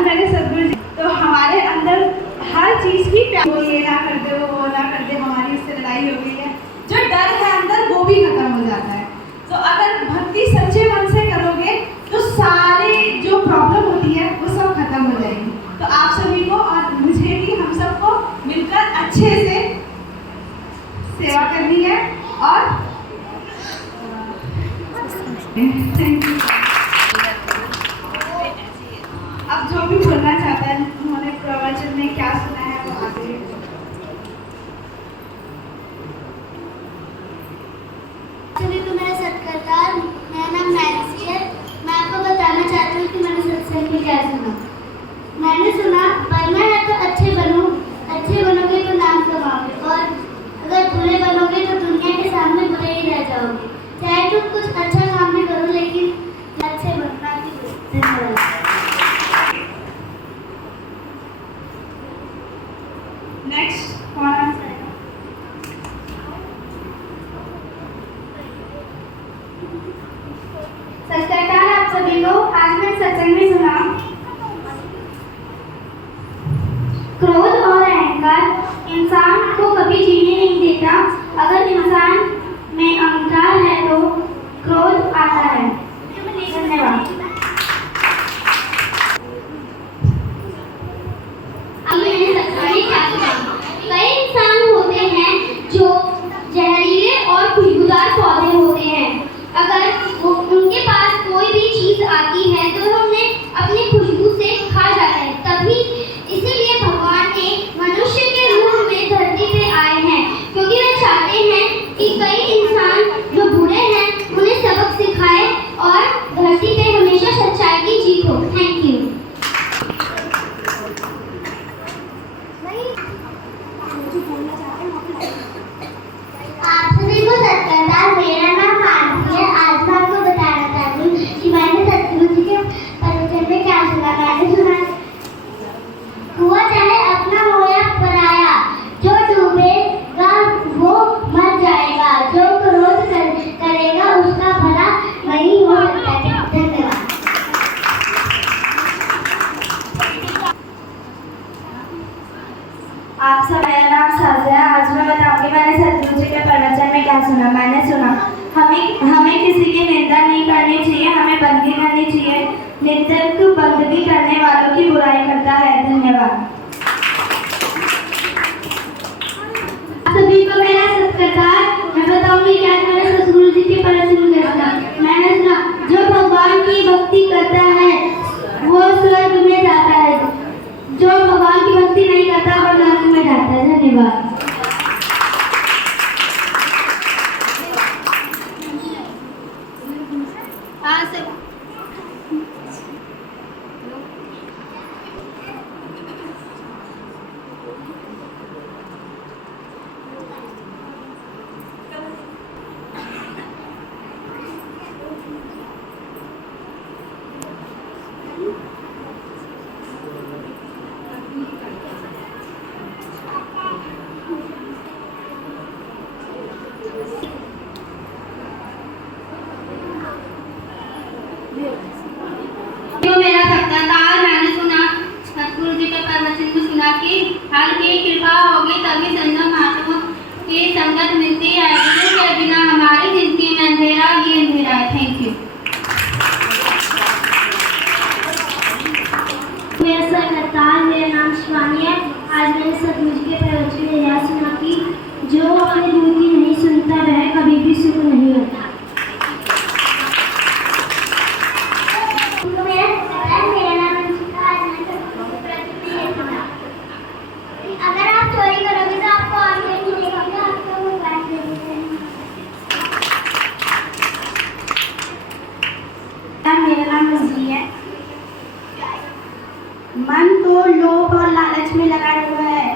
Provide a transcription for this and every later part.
मैंने सदगुरु जी तो हमारे अंदर हर चीज़ की वो ये ना कर दे वो ना कर दे, हमारी इससे लड़ाई हो गई है, जो डर है अंदर वो भी खत्म हो जाता है। तो अगर भक्ति सच्चे मन से करोगे तो सारे जो प्रॉब्लम होती है वो सब खत्म हो जाएगी। तो आप सभी को और मुझे भी, हम सबको मिलकर अच्छे से सेवा करनी है। और अब जो भी बोलना चाहता है, उन्होंने प्रवचन में क्या सुना है वो आगे। सभी को मेरा सत्कार, मेरा नाम नैन्सी है। मैं आपको बताना चाहती हूँ कि मैंने सत्संग में क्या सुना। मैंने सुना बनना है तो अच्छे बनो, अच्छे बनोगे तो नाम कमाओगे, और अगर बुरे बनोगे तो दुनिया के सामने बुरे ही रह जाओगे। चाहे तुम कुछ अच्छा काम भी करो लेकिन अच्छे बनना ही धन्यवाद। नेक्स्ट कौन आंसर है? सत्कार आप सभी को। आज मैं सत्संग में सुना क्रोध और अहंकार इंसान को कभी जीने नहीं देता। अगर इंसान में अहंकार है तो क्रोध आता है। धन्यवाद। कई इंसान होते हैं जो जहरीले और खुशबूदार पौधे होते हैं। अगर उनके पास कोई भी चीज आती है तो उन्हें अपनी खुशबू से खा जाता है। तभी इसीलिए भगवान ने मनुष्य के रूप में धरती पे आए हैं, क्योंकि वे चाहते हैं कि कई इंसान जो बुरे हैं उन्हें सबक सिखाए और धरती पे हमेशा सच्चाई की जीत हो। Thank you. आप सभी को सत्कार, मेरा नाम मानसी है। आज मैं आपको बताना चाहती हूँ कि मैंने सतगुरु जी के प्रवचन में क्या सुना। मैंने सुना हुआ चाहे अपना हो या पराया, जो डूबेगा वो मर जाएगा, जो क्रोध करेगा उसका भला नहीं हो सकता। धन्यवाद। आप सब, मेरा नाम साजिया। आज मैं बताऊंगी मैंने सतगुरु जी के प्रवचन में क्या सुना। मैंने सुना हमें किसी की निंदा नहीं करनी चाहिए, हमें बंदगी करनी चाहिए। निंदक बंदगी करने वालों की बुराई करता है। धन्यवाद। सभी को मेरा सत्कार। मैं बताऊंगी क्या मैंने सतगुरु जी के प्रवचन में सुना। मैंने सुना जो भगवान की भक्ति करता है वो स्वर्ग में जाता है, जो भगवान की भक्ति नहीं करता वो नरक में जाता है। धन्यवाद। जो मेरा सत्कार, मैंने सुना सतगुरु जी के प्रवचन में सुना कि हर की कृपा होगी तभी संत महात्मा की संगत मिलती है। गुरु के बिना हमारी जिंदगी में अंधेरा ही अंधेरा है। Thank you. मेरा सत्कार, मेरा नाम शिवानी है। आज मैंने सतगुरु जी के प्रवचन में यह सुना कि जो अपने गुरु की नहीं सुनता वह कभी भी सुख नहीं होता। अगर आप चोरी करोगे तो आपको और कोई नहीं देखेगा, आपको वो बात देंगे। मेरा नाम रजनी है। मन तो लोभ और लालच में लगा हुआ है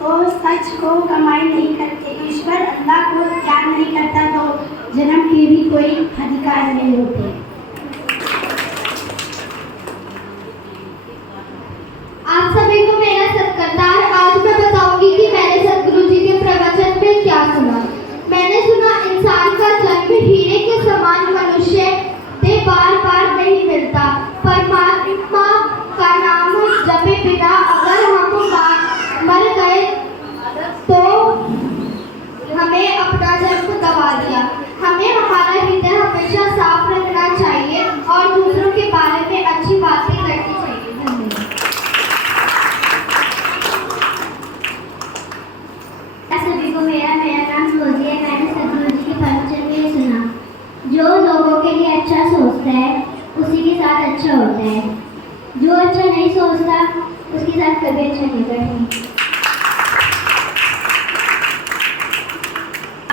तो सच को कमाई नहीं करते। ईश्वर अल्लाह को ज्ञान नहीं करता तो जन्म के भी कोई अधिकार नहीं होते। आप सभी को मेरा सत्कार। आज मैं बताऊंगी कि मैंने सतगुरु जी के प्रवचन में क्या सुना। मैंने सुना इंसान का जन्म हीरे के समान मनुष्य से बार बार नहीं मिलता। परमात्मा का नाम दबा दिया। हमें हमारा हृदय हमेशा साफ रखना चाहिए और दूसरों के बारे में अच्छी बातें करनी चाहिए। धन्यवाद। सभी को मेरा नाम रोजी है। मैंने सतगुरु जी के प्रवचन में सुना, जो लोगों के लिए अच्छा सोचता है उसी के साथ अच्छा होता है, जो अच्छा नहीं सोचता उसके साथ कभी अच्छा नहीं करता।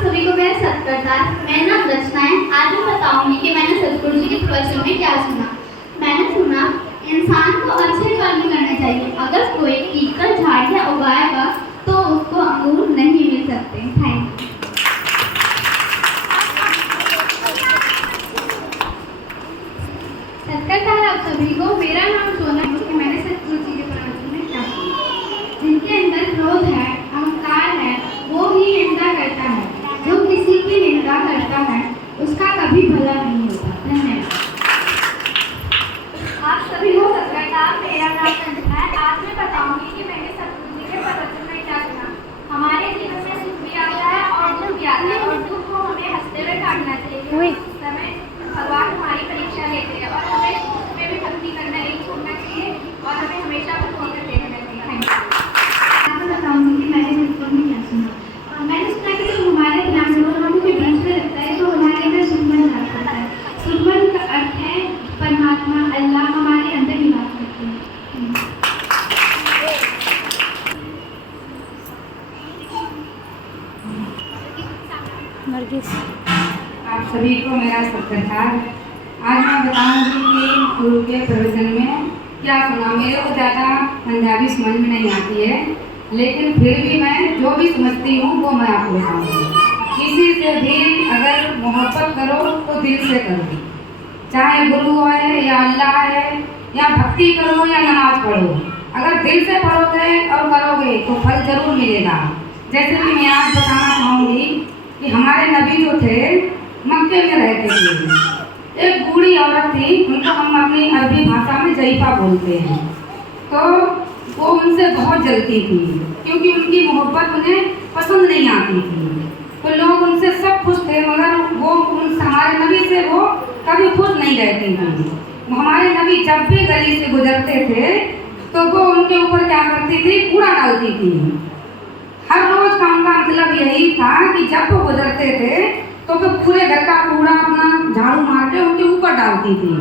सभी को मेरा सत्कार। मेरा नाम रचना है। आज मैं बताऊंगी कि मैंने सतगुरु जी के प्रवचन में क्या सुना। मैंने सुना, इंसान को अच्छे कर्म करने चाहिए। अगर कोई कीकर झाड़ियाँ उगाएगा तो उसको अंगूर नहीं मिल सकते। Thank you. सत्कार आप सभी को। मेरा नाम सोना है कि मैंने सतगुरु जी के प्रवचन में क्या सुना। जिनके अंदर क्रोध है, अहंकार है, वो ही निंदा करता है। जो किसी की निंदा करता है उसका कभी भला नहीं होता। धन्यवाद। आप सभी को सत्कार। मेरा नाम संजना है। आज मैं बताऊंगी कि मैंने सतगुरु जी के प्रवचन में क्या सुना। हमारे जीवन में सुख भी आता है और दुख भी आता है, और दुख को हमें हंसते हुए काटना चाहिए। उस समय भगवान हमारी परीक्षा लेते हैं और हमें उसमें भी भक्ति करना नहीं छोड़ना चाहिए और हमें हमेशा भक्ति करते रहना चाहिए। आज मैं बताऊंगी कि मैंने सत्संग में क्या सुना। मैंने सुना कि जब हमारे ध्यान लोगों के बीच में रहता है तो हमारे अंदर सुखमन निवास करता है। सुखमन का अर्थ है परमात्मा, अल्लाह हमारे अंदर निवास करते हैं। आप सभी को मेरा सत्कार। आज मैं बताऊंगी कि गुरु के प्रवचन में क्या सुना। मेरे को ज़्यादा पंजाबी समझ में नहीं आती है, लेकिन फिर भी मैं जो भी समझती हूँ वो मैं आपको बताऊँगी। किसी से भी अगर मोहब्बत करो तो दिल से करो, चाहे गुरु है या अल्लाह है, या भक्ति करो या नमाज पढ़ो। अगर दिल से पढ़ोगे और करोगे तो फल जरूर मिलेगा। जैसे कि मैं आज बताना चाहूँगी कि हमारे नबी जो थे मक्के में रहते थे। एक बूढ़ी औरत थी, उनको हम अपनी अरबी भाषा में जईफा बोलते हैं। तो वो उनसे बहुत जलती थी क्योंकि उनकी मोहब्बत उन्हें पसंद नहीं आती थी। तो लोग उनसे सब खुश थे, मगर वो हमारे नबी से वो कभी खुश नहीं रहती थी। हमारे नबी जब भी गली से गुजरते थे तो वो उनके ऊपर क्या करती थी, कूड़ा डालती थी। हर रोज का उनका मतलब यही था कि जब वो गुजरते थे तो वो पूरे घर का कूड़ा अपना झाड़ू मार के उनके ऊपर डालती थी।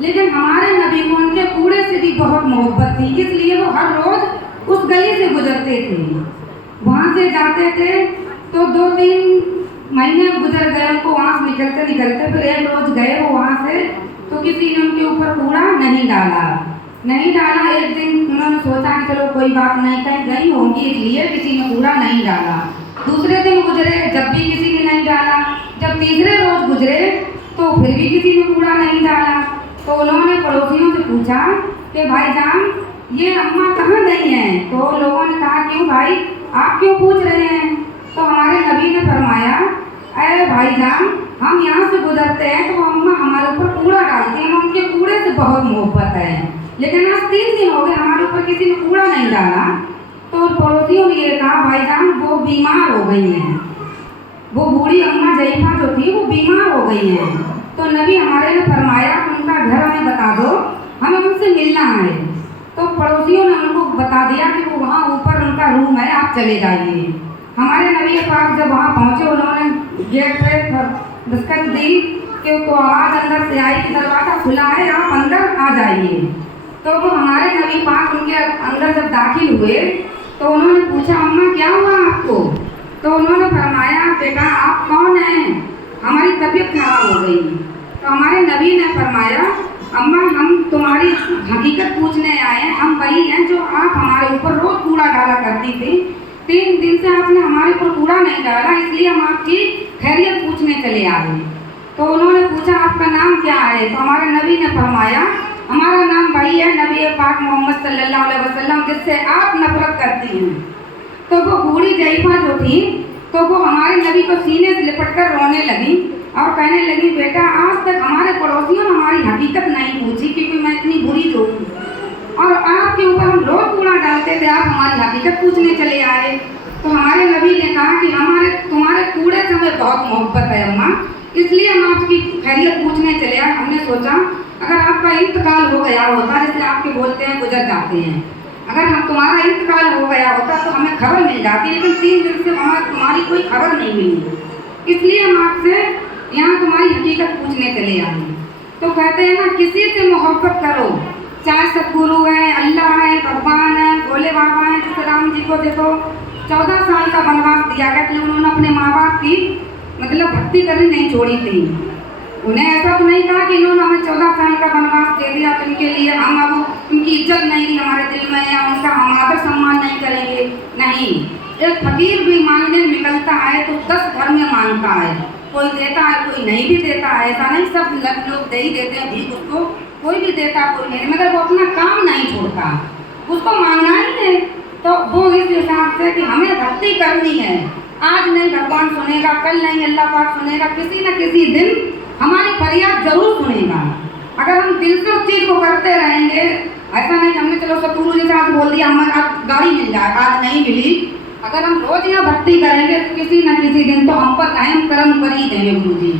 लेकिन हमारे नबी को उनके कूड़े से भी बहुत मोहब्बत थी, इसलिए वो हर रोज उस गली से गुजरते थे। वहाँ से जाते थे तो 2-3 महीने गुजर गए, उनको वहाँ से निकलते निकलते फिर एक रोज गए वो वहाँ से, तो किसी ने उनके ऊपर कूड़ा नहीं डाला। एक दिन उन्होंने सोचा कि चलो कोई बात नहीं, कहीं गई होंगी इसलिए किसी ने कूड़ा नहीं डाला। दूसरे दिन गुजरे, जब भी किसी ने नहीं डाला। जब तीसरे रोज गुजरे तो फिर भी किसी ने कूड़ा नहीं डाला। तो उन्होंने पड़ोसियों से पूछा कि भाईजान ये अम्मा कहाँ गई हैं? तो लोगों ने कहा क्यों भाई, आप क्यों पूछ रहे हैं? तो हमारे नबी ने फरमाया, अरे भाईजान हम यहाँ से गुजरते हैं तो अम्मा हमारे ऊपर कूड़ा डालती हैं, उनके कूड़े से बहुत मोहब्बत है, लेकिन आज 3 दिन हो गए हमारे ऊपर किसी ने कूड़ा नहीं डाला। तो पड़ोसियों ने ये कहा, भाईजान वो बीमार हो गई हैं, वो बूढ़ी अम्मा जईफा जो थी वो बीमार हो गई हैं। तो नबी हमारे ने फरमाया उनका घर हमें बता दो, हमें उनसे मिलना है। तो पड़ोसियों ने उनको बता दिया कि वो वहाँ ऊपर उनका रूम है, आप चले जाइए। हमारे नबी पाक जब वहाँ पहुँचे उन्होंने गेट पे दस्तक दी कि तो आवाज़ अंदर से आई कि दरवाज़ा खुला है, आप अंदर आ जाइए। तो वो हमारे नबी पाक उनके अंदर जब दाखिल हुए तो उन्होंने पूछा, अम्मा क्या हुआ आपको? तो उन्होंने फरमाया, बेटा आप कौन हैं? हमारी तबीयत खराब हो गई। तो हमारे नबी ने फरमाया, अम्मा हम तुम्हारी हकीकत पूछने आए हैं, हम वही हैं जो आप हमारे ऊपर रोज कूड़ा डाला करती थी। 3 दिन से आपने हमारे ऊपर कूड़ा नहीं डाला, इसलिए हम आपकी खैरियत पूछने चले आए। तो उन्होंने पूछा आपका नाम क्या है? तो हमारे नबी ने फरमाया, हमारा नाम वही है नबी पाक मोहम्मद सल्लल्लाहु अलैहि वसल्लम जिससे आप नफरत करती हैं। तो वो बूढ़ी जईफा जो थी तो वो हमारे नबी को सीने से लिपट कर रोने लगी और कहने लगी, बेटा आज तक हमारे पड़ोसियों ने हमारी हकीकत नहीं पूछी क्योंकि मैं इतनी बुरी तो हूँ, और आपके ऊपर हम रोज कूड़ा डालते थे, आप हमारी हकीकत पूछने चले आए। तो हमारे नबी ने कहा कि तुम्हारे कूड़े से हमें बहुत मोहब्बत है अम्मा, इसलिए हम आपकी खैरियत पूछने चले आए। हमने सोचा अगर आपका इंतकाल हो गया होता, जैसे आपके बोलते हैं गुजर जाते हैं, अगर हम तुम्हारा इंतकाल हो गया होता तो हमें खबर मिल जाती, लेकिन 3 दिन से तुम्हारी कोई खबर नहीं मिली, इसलिए हम आपसे यहाँ तुम्हारी हकीकत पूछने चले आए। तो कहते हैं ना, किसी से मोहब्बत करो, चाहे सतगुरु है, अल्लाह है, भगवान है, भोले बाबा है। जैसे राम जी को देखो 14 साल का वनवास दिया गया, लेकिन उन्होंने अपने माँ बाप की मतलब भक्ति करनी नहीं छोड़ी थी। उन्हें ऐसा तो नहीं कहा कि इन्होंने हमें 14 साल का वनवास दे दिया तो इनके लिए हम अब उनकी इज्जत नहीं रही हमारे दिल में, या उनका हम आदर सम्मान नहीं करेंगे। नहीं, एक फकीर भी मांगने निकलता है तो 10 घर में मांगता है, कोई देता है कोई नहीं भी देता है, ऐसा नहीं सब लोग दे ही देते हैं भीख, उसको कोई भी देता कोई नहीं, मगर वो अपना काम नहीं छोड़ता, उसको मांगना ही है। तो वो इस हिसाब से कि हमें भक्ति करनी है, आज नहीं भगवान सुनेगा, कल नहीं अल्लाह पाक सुनेगा, किसी न किसी दिन हमारी फरियाद जरूर सुनेगा। अगर हम दिल से उस चीज़ को करते रहेंगे, ऐसा नहीं कि हमने चलो सतगुरु जी साथ बोल दिया हमें आज गाड़ी मिल जाए, आज नहीं मिली, अगर हम रोज यहाँ भक्ति करेंगे तो किसी न किसी दिन तो हम पर अहम कर्म कर ही देंगे, गुरु जी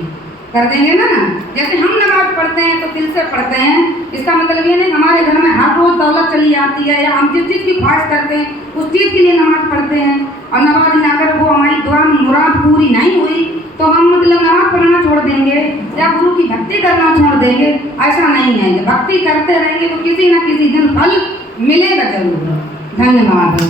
कर देंगे ना। जैसे हम नमाज पढ़ते हैं तो दिल से पढ़ते हैं, इसका मतलब ये नहीं हमारे घर में हर रोज दौलत चली आती है, या हम जिस चीज़ की ख्वाहिश करते हैं उस चीज़ के लिए नमाज पढ़ते हैं, और नमाज में अगर वो हमारी दुआ मुराद पूरी नहीं हुई तो हम मतलब नमाज पढ़ना छोड़ देंगे या गुरु की भक्ति करना छोड़ देंगे, ऐसा नहीं है। भक्ति करते रहेंगे तो किसी न किसी दिन फल मिलेगा जरूर। धन्यवाद।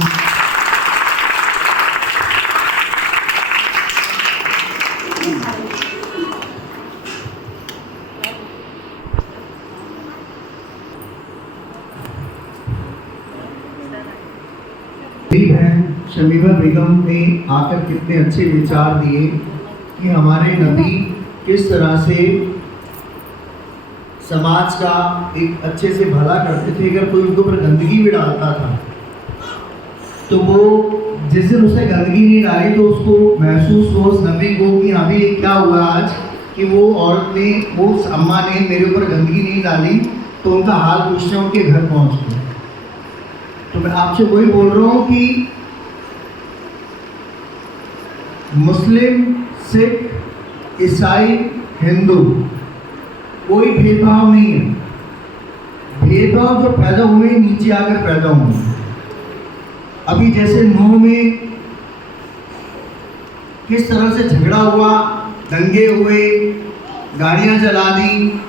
बहन शमीमा बेगम ने आकर कितने अच्छे विचार दिए कि हमारे नबी किस तरह से समाज का एक अच्छे से भला करते थे। अगर कोई उनके ऊपर गंदगी भी डालता था तो वो जिस दिन उसे गंदगी नहीं डाली तो उसको महसूस हो उस नबी को कि अभी क्या हुआ आज कि वो औरत ने, वो अम्मा ने मेरे ऊपर गंदगी नहीं डाली, तो उनका हाल पूछने उनके घर पहुँच गए। तो मैं आपसे वही बोल रहा हूँ कि मुस्लिम, सिख, ईसाई, हिंदू कोई भेदभाव नहीं है। भेदभाव जो पैदा हुए नीचे आकर पैदा हुए। अभी जैसे नूह में किस तरह से झगड़ा हुआ, दंगे हुए, गाड़ियां जला दी,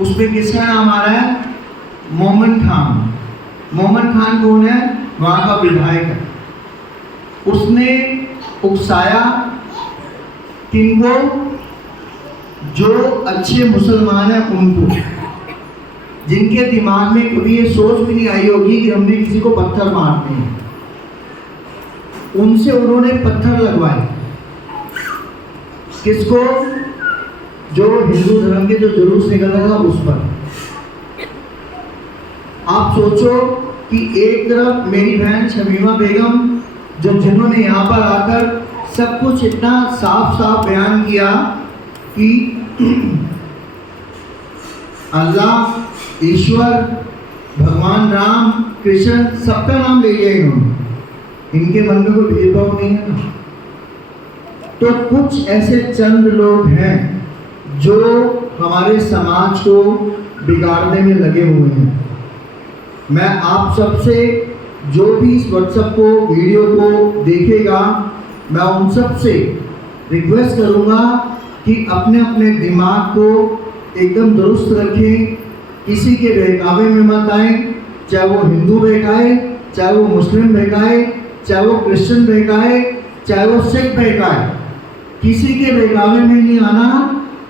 उसमें किसका नाम आ रहा है? मोमन खान। मोमन खान कौन है? वहाँ का विधायक है। उसने उकसाया किनको? जो अच्छे मुसलमान हैं उनको, जिनके दिमाग में कभी ये सोच भी नहीं आई होगी कि हमने किसी को पत्थर मारते हैं, उनसे उन्होंने पत्थर लगवाए। किसको? जो हिंदू धर्म के जो जुलूस निकल रहा था उस पर। आप सोचो कि एक तरफ मेरी बहन शमीमा बेगम जिन्होंने यहाँ पर आकर सब कुछ इतना साफ साफ बयान किया कि अल्लाह, ईश्वर, भगवान राम, कृष्ण, सबका नाम ले लिया इन्होंने। इनके मन में कोई भेदभाव नहीं है ना। तो कुछ ऐसे चंद लोग हैं जो हमारे समाज को बिगाड़ने में लगे हुए हैं। मैं आप सबसे, जो भी इस व्हाट्सएप को, वीडियो को देखेगा, मैं उन सब से रिक्वेस्ट करूंगा कि अपने अपने दिमाग को एकदम दुरुस्त रखें, किसी के बहकावे में मत आए, चाहे वो हिंदू बहकाए, चाहे वो मुस्लिम बहकाए, चाहे वो क्रिश्चियन बहकाए, चाहे वो सिख बहकाए, किसी के बहकावे में नहीं आना।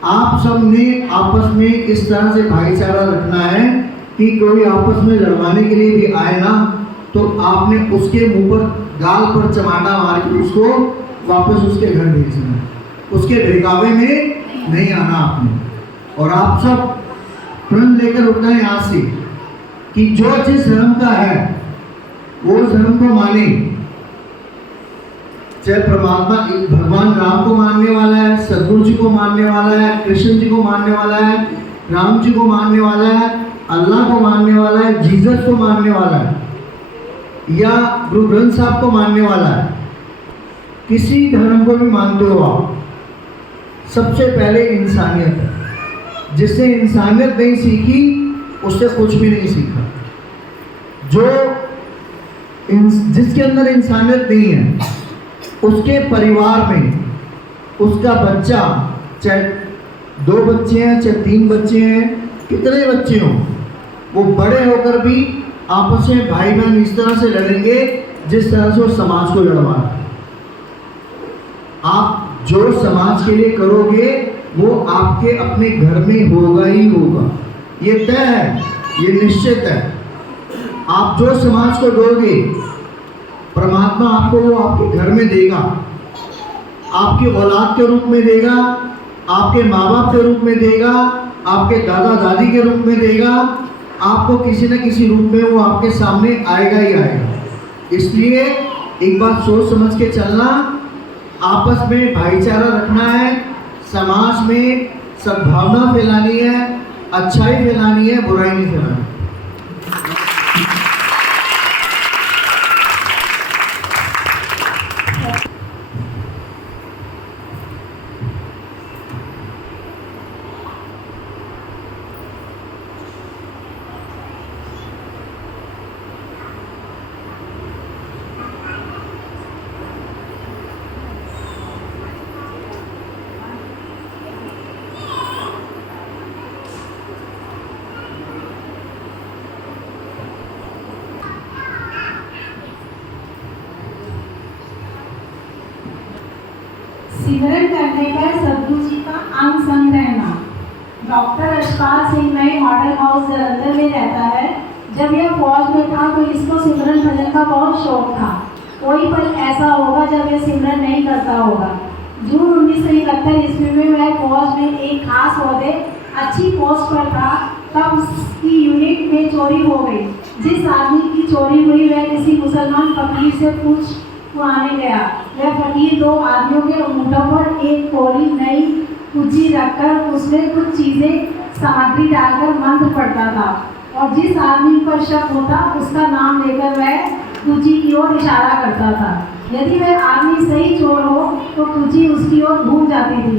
आप सब ने आपस में इस तरह से भाईचारा रखना है कि कोई आपस में लड़वाने के लिए भी आए ना तो आपने उसके मुंह पर, गाल पर चमाटा मार के उसको वापस उसके घर भेजना है, उसके बहकावे में नहीं आना आपने। और आप सब प्रण लेकर उठना है यहाँ से कि जो जिस धर्म का है वो धर्म को माने, चाहे परमात्मा भगवान राम को मानने वाला है, सदगुरु जी को मानने वाला है, कृष्ण जी को मानने वाला है, राम जी को मानने वाला है, अल्लाह को मानने वाला है, जीसस को मानने वाला है, या गुरु ग्रंथ साहब को मानने वाला है, किसी धर्म को भी मानते हो आप, सबसे पहले इंसानियत है। जिसने इंसानियत नहीं सीखी उससे कुछ भी नहीं सीखा। जिसके अंदर इंसानियत नहीं है उसके परिवार में उसका बच्चा, चाहे 2 बच्चे हैं चाहे 3 बच्चे हैं, कितने बच्चे हों, वो बड़े होकर भी आपस में भाई बहन इस तरह से लड़ेंगे जिस तरह से वो समाज को लड़वा रहा है। आप जो समाज के लिए करोगे वो आपके अपने घर में होगा ही होगा, ये तय है, ये निश्चित है। आप जो समाज को दोगे परमात्मा आपको वो आपके घर में देगा, आपकी औलाद के रूप में देगा, आपके माँ बाप के रूप में देगा, आपके दादा दादी के रूप में देगा, आपको किसी न किसी रूप में वो आपके सामने आएगा ही आएगा। इसलिए एक बात सोच समझ के चलना, आपस में भाईचारा रखना है, समाज में सद्भावना फैलानी है, अच्छाई फैलानी है, बुराई नहीं फैलानी। सिमरन करने पर सदगुरु जी का अंग संग रहना। डॉक्टर यशपाल सिंह नए मॉडल हाउस जलंधर में रहता है। जब यह फौज में था तो इसको सिमरन भजन का बहुत शौक था। कोई पल ऐसा होगा जब यह सिमरन नहीं करता होगा। जून 1971 ईस्वी में वह फौज में एक खास ओहदे अच्छी पोस्ट पर था, तब उसकी यूनिट में चोरी हो गई। जिस आदमी की चोरी हुई वह किसी मुसलमान फकीर से पूछ पुराने गया। वह फकीर 2 आदमियों के ऊँटों पर एक कोरी नई कुची रखकर उसमें कुछ चीज़ें सामग्री डालकर मंत्र पढ़ता था, और जिस आदमी पर शक होता उसका नाम लेकर वह कुची की ओर इशारा करता था। यदि वह आदमी सही चोर हो तो कुची उसकी ओर घूम जाती थी।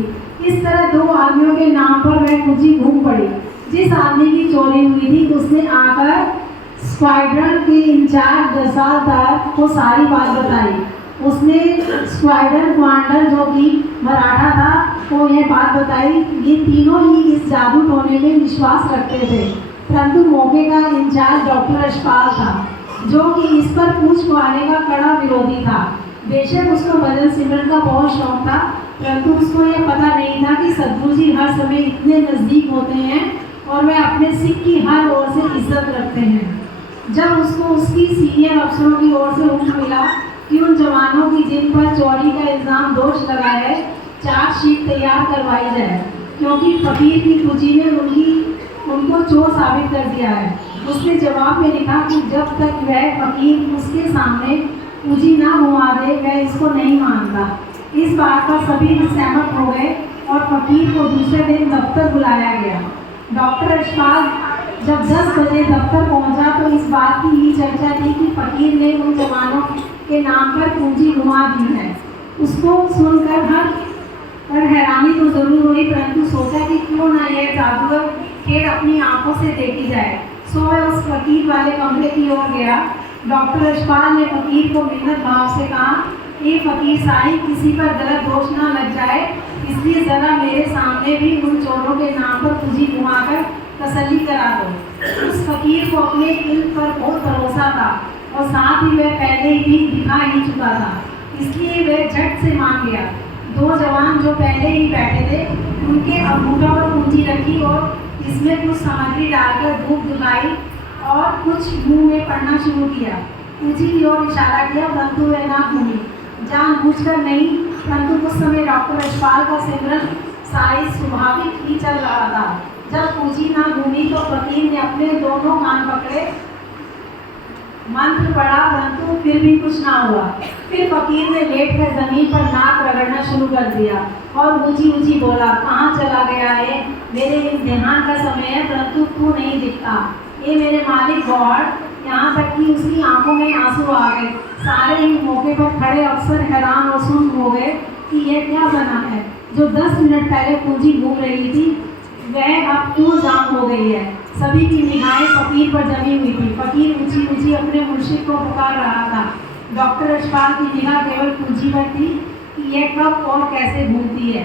इस तरह 2 आदमियों के नाम पर वह कुची घूम पड़ी। जिस आदमी की चोरी हुई थी उसने आकर स्क्वाड्रन के इंचार्ज जसालदार को सारी बात बताई। उसने स्क्वाड्रन कमांडर जो कि मराठा था को यह बात बताई। ये तीनों ही इस जादू टोने में विश्वास रखते थे, परंतु मौके का इंचार्ज डॉक्टर यशपाल था जो कि इस पर पूछ पाने का कड़ा विरोधी था। बेशक उसको भजन सिमरन का बहुत शौक था, परंतु उसको यह पता नहीं था कि सदगुरु जी हर समय इतने नज़दीक होते हैं और वह अपने सिख की हर ओर से इज्जत रखते हैं। जब उसको उसकी सीनियर अफसरों की ओर से हुक्म मिला कि उन जवानों की जिन पर चोरी का इल्ज़ाम दोष लगा है चार्जशीट तैयार करवाई जाए, क्योंकि फकीर की कुची ने उनको चोर साबित कर दिया है। उसने जवाब में लिखा कि जब तक वह फकीर उसके सामने कुची ना घुमा दे वह इसको नहीं मानता। इस बात पर सभी सहमत हो गए और फकीर को दूसरे दिन दफ्तर बुलाया गया। डॉक्टर यशपाल जब 10 बजे दफ्तर पहुंचा तो इस बात की ही चर्चा थी कि फकीर ने उन जवानों के नाम पर पूंजी घुमा दी है। उसको सुनकर हैरानी तो जरूर हुई, परंतु सोचा कि क्यों ना यह जादूगर खेल अपनी आंखों से देखी जाए। सो वह उस फकीर वाले कमरे की ओर गया। डॉक्टर यशपाल ने फकीर को मिन्नत भाव से कहा, ये फकीर साईं, किसी पर गलत दोष ना लग जाए, इसलिए ज़रा मेरे सामने भी उन चोरों के नाम पर पूंजी घुमाकर तसल्ली करा दो। उस फकीर को अपने इल्म पर बहुत भरोसा था और साथ ही वह पहले भी दिखा ही चुका था, इसलिए वह झट से मान गया। 2 जवान जो पहले ही बैठे थे उनके अंगूठों पर पूंजी रखी और इसमें कुछ सामग्री डालकर धूप दिलाई और कुछ मुंह में पढ़ना शुरू किया। पूंजी की ओर इशारा किया, परंतु वह ना घूमी। जानबूझकर नहीं, परंतु कुछ समय डॉक्टर यशपाल का सिमरन साई स्वाभाविक ही चल रहा था। जब पूंजी ना घूमी तो फकीर ने अपने दोनों कान पकड़े, मंत्र पढ़ा, परंतु फिर भी कुछ ना हुआ। फिर फकीर ने लेटकर जमीन पर नाक रगड़ना शुरू कर दिया और ऊंची ऊंची बोला, कहाँ चला गया है? मेरे इम्तिहान का समय है, परंतु तू नहीं दिखता। ये मेरे मालिक गॉड, यहाँ तक कि उसकी आंखों में आंसू आ गए। सारे ही मौके पर खड़े अफसर हैरान और सुन हो गए कि यह क्या बना है। जो 10 मिनट पहले पूंजी घूम रही थी वह अब क्यों जाम हो गई है। सभी की निगाहें फकीर पर जमी हुई थी। फकीर ऊंची ऊंची अपने मुर्शिद को पुकार रहा था। डॉक्टर यशपाल की निगाह केवल पूंजी पर थी कि यह कब और कैसे घूमती है।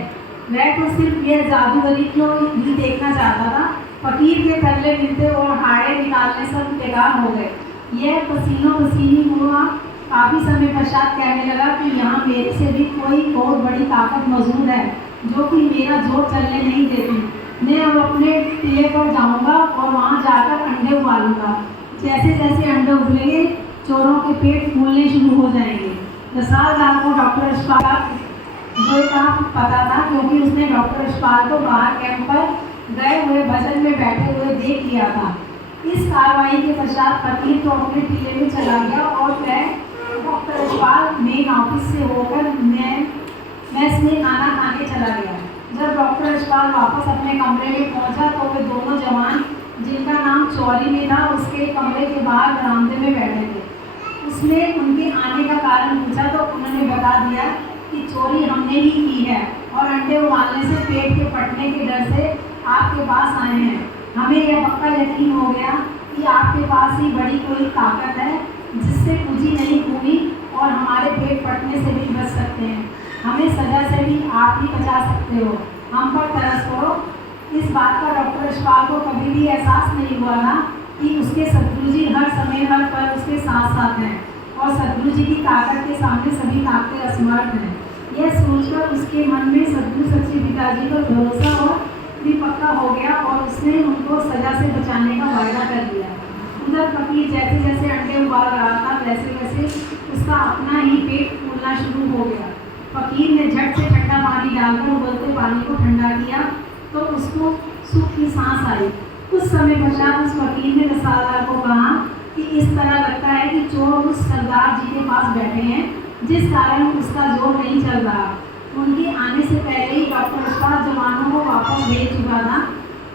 वह तो सिर्फ यह जादूगरी को ही देखना चाहता था। फकीर के तरले मिलते और हाड़े निकालने सब बेकार हो गए। यह पसीनों पसीनी हुआ। काफ़ी समय पश्चात कहने लगा कि यहाँ मेरे से भी कोई बहुत बड़ी ताकत मौजूद है जो कि मेरा जोर चलने नहीं देती। मैं अब अपने टीले पर जाऊँगा और वहाँ जाकर अंडे उबालूंगा। जैसे जैसे अंडे उबलेंगे चोरों के पेट फूलने शुरू हो जाएंगे। रसालदार को डॉक्टर यशपाल का पता था क्योंकि उसने डॉक्टर यशपाल को बाहर कैंप पर गए हुए भजन में बैठे हुए देख लिया था। इस कार्रवाई के पश्चात फकीर तो अपने टीले में चला गया और वह डॉक्टर यशपाल मेन ऑफिस से होकर मैस में खाना खाने चला गया। जब डॉक्टर यशपाल वापस अपने कमरे में पहुंचा तो वे दोनों जवान जिनका नाम चौरी में था उसके कमरे के बाहर बरामदे में बैठे थे। उसने उनके आने का कारण पूछा तो उन्होंने बता दिया कि चोरी हमने ही की है और अंडे उबालने से पेट के फटने के डर से आपके पास आए हैं। हमें यह पक्का यकीन हो गया कि आपके पास ही बड़ी कोई ताकत है जिससे पूंजी नहीं घूमी और हमारे पेट फटने से भी बच सकते हैं। हमें सजा से भी आप ही बचा सकते हो। हम पर तरस करो। इस बात का डॉक्टर यशपाल को कभी भी एहसास नहीं हुआ था कि उसके शत्रु जी हर समय हर पल उसके साथ साथ हैं और शत्रु जी की ताकत के सामने सभी ताकतें असमर्थ हैं। यह सोचकर उसके मन में शत्रु सच्चे पिताजी पर भरोसा और भी पक्का हो गया और उसने उनको सजा से बचाने का वायदा कर दिया। उधर फकीर जैसे जैसे अंडे उबाल रहा था वैसे वैसे उसका अपना ही पेट फूलना शुरू हो गया। फकीर ने झट से ठंडा पानी डालकर उबलते पानी को ठंडा किया तो उसको सुख की सांस आई। कुछ समय पश्चात उस फकीर ने रसालदार को कहा कि इस तरह लगता है कि चोर उस सरदार जी के पास बैठे हैं जिस कारण उसका जोर नहीं चल रहा। उनके आने से पहले ही डॉक्टर यशपाल जवानों को वापस भेज चुका था।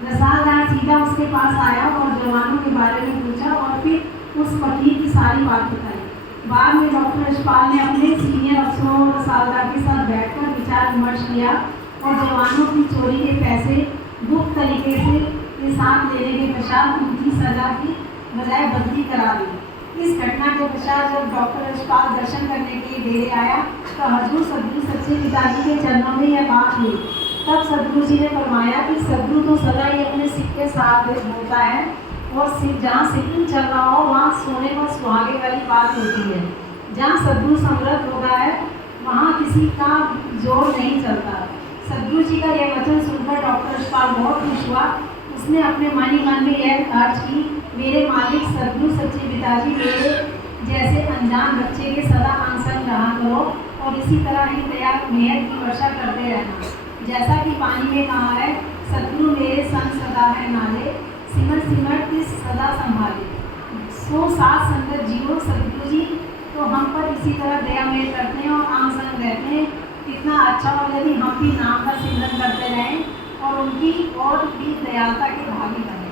रसालदार सीधा उसके पास आया और जवानों के बारे में पूछा और फिर उस फकीर की सारी बात बताई। बाद में डॉक्टर यशपाल ने अपने सीनियर अफसरों और रसालदार के साथ बैठकर विचार विमर्श किया और जवानों की चोरी के पैसे गुप्त तरीके से के साथ लेने के पश्चात उनकी सजा की बजाय बदली करा दी। इस घटना के पश्चात जब डॉक्टर यशपाल दर्शन करने के लिए डेरे आया तो हजूर सदगुरु सच्चे पिताजी के चरणों में यह बात हुई। तब सदगुरु जी ने फरमाया कि सदगुरु तो सदा ही अपने सिख के साथ होता है और जहाँ सिक्किम चल रहा हो वहाँ सोने पर सुहागे वाली बात होती है। जहाँ सदगुरु समृद्ध होता है वहाँ किसी का जोर नहीं चलता। सदगुरु जी का यह वचन सुनकर डॉक्टर यशपाल बहुत खुश हुआ। उसने अपने मन ही मन में यह अर्ज की, मेरे मालिक सदगुरु सच्चे पिताजी मेरे जैसे अनजान बच्चे के सदा अंग संग रहा करो और इसी तरह ही दया मेहर की वर्षा करते रहना। जैसा कि पानी में कहा है, सदगुरु मेरे संग सदा है नाले, सिमर सिमर किस सदा संभाले। सो साथ संगत जीवो सदगुरु जी तो हम पर इसी तरह दया मेहर करते हैं और अंग संग रहते हैं। कितना अच्छा हो यदि हम भी नाम का सिमरन करते रहें और उनकी और भी दयालुता के भागी बने।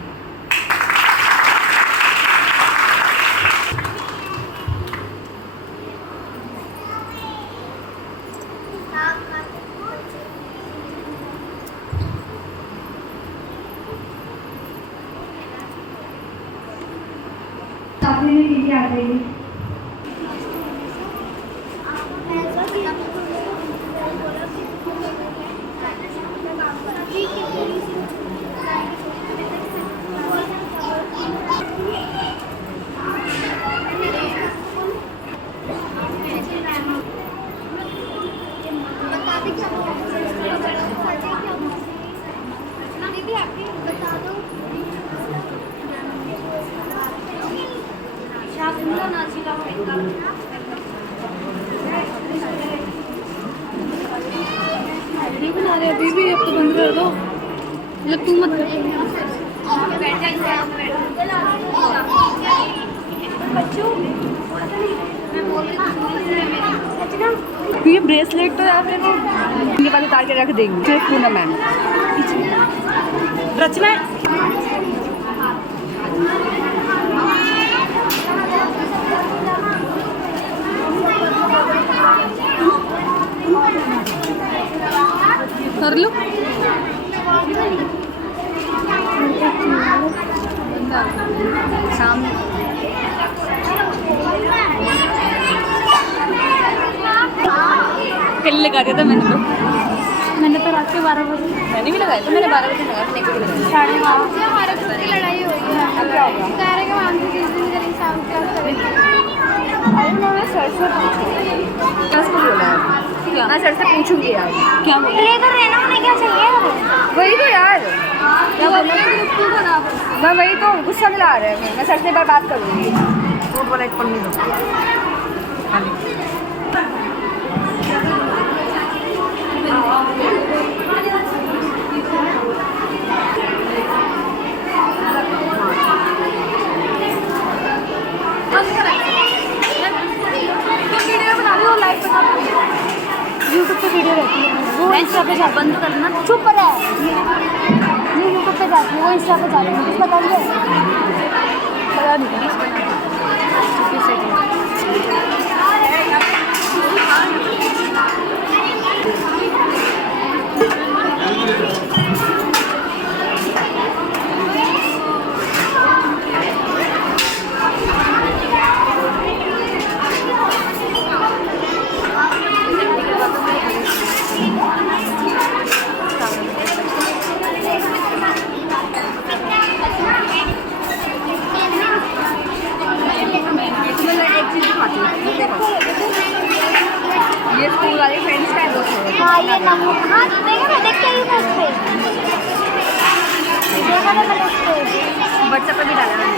सामने में के लिए आ गई। अभी भी अब तो बंद कर दो, मतलब तू मत ये ब्रेसलेट तो यार ये वाले उतार के रख देंगे। पूनम मैम रचना सामने कल लगा दिया था मैंने तो रात के 12 बजे मैंने भी लगाया था, मैंने 12 बजे लगाया, नेक्स्ट डे लगाया। साढ़े हमारे खुद की लड़ाई हो गई है। अब क्या होगा? कह रहे कि हम तो किस दिन करेंगे, शाम को करेंगे। अरे मैं सर से उसको बोला है, मैं सर से पूछूंगी यार क्या बोला। लेकर रहना उन्हें क्या चाहिए। वही तो यार क्या बोला, मैं वही तो गुस्सा दिला रहा है। मैं सर से एक बार बात करूँगी। वो बोला एक पढ़ने दो यूट्यूब पे वीडियो रहती है, वो इंस्टा पे जा बंद करना, चुप रहे। ये यूट्यूब पे जाती है, वो इंस्टा पे जाती है, किस बताइए। पता नहीं ये स्कूल वाले फ्रेंड्स का दोस्त है। हाँ ये नमूना, हाँ देखा मैं देख के आई था उस पे, देखा था मैंने उस पे। व्हाट्सएप पे भी डाला मैंने।